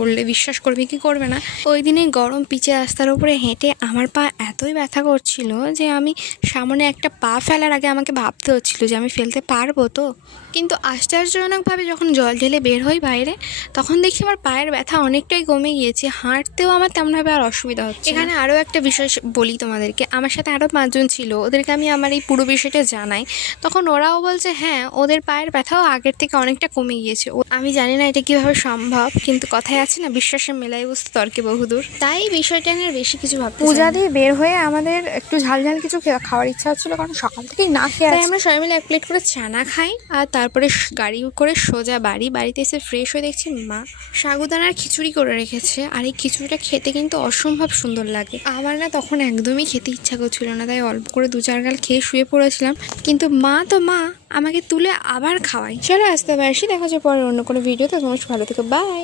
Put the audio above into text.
বললে বিশ্বাস করবে কি করবে না, ওই দিনে গরম পিচে রাস্তার উপরে হেঁটে আমার পা এতই ব্যথা করছিল যে আমি সামনে একটা পা ফেলার আগে আমাকে ভাবতে হচ্ছিল যে আমি ফেলতে পারবো তো। কিন্তু আশ্চর্যজনকভাবে যখন জল ঢেলে বের হই বাইরে, তখন দেখি আমার পায়ের ব্যথা অনেকটাই কমে গিয়েছে, হাঁটতেও আমার তেমনভাবে আর অসুবিধা হচ্ছে। এখানে আরও একটা বিষয় বলি তোমাদেরকে, আমার সাথে আরও 5জন ছিল, ওদেরকে আমি আমার এই পুরো বিষয়টা জানাই, তখন ওরাও বলছে হ্যাঁ ওদের পায়ের ব্যথাও আগের থেকে অনেকটা কমে গিয়েছে। আমি জানি না এটা কীভাবে সম্ভব, কিন্তু কথায় আছে না, বিশ্বাসের মেলাই বস্তু তর্কে বহুদূর, তাই বিষয়টা নিয়ে বেশি কিছু ভাবতে পূজা দিয়ে বের হয়ে আমাদের একটু ঝাল ঝাল কিছু খাওয়ার ইচ্ছা হচ্ছিল, কারণ সকাল থেকেই না খেয়ে তাই আমরা সবাই মিলে 1 প্লেট করে চানা খাই, আর তারপরে গাড়ি করে সোজা বাড়িতে এসে ফ্রেশ হয়ে দেখছি মা সাগুদানার খিচুড়ি করে রেখেছে, আর এই খিচুড়িটা খেতে কিন্তু অসম্ভব সুন্দর লাগে। আমার না তখন একদমই খেতে ইচ্ছা করছিল না, তাই অল্প করে 2-4 গাল খেয়ে শুয়ে পড়েছিলাম, কিন্তু মা আমাকে তুলে আবার খাওয়াই। চলো আসতে পারছি, দেখা যাচ্ছে পরে অন্য কোনো ভিডিওতে। তোমার ভালো থেকো, বাই।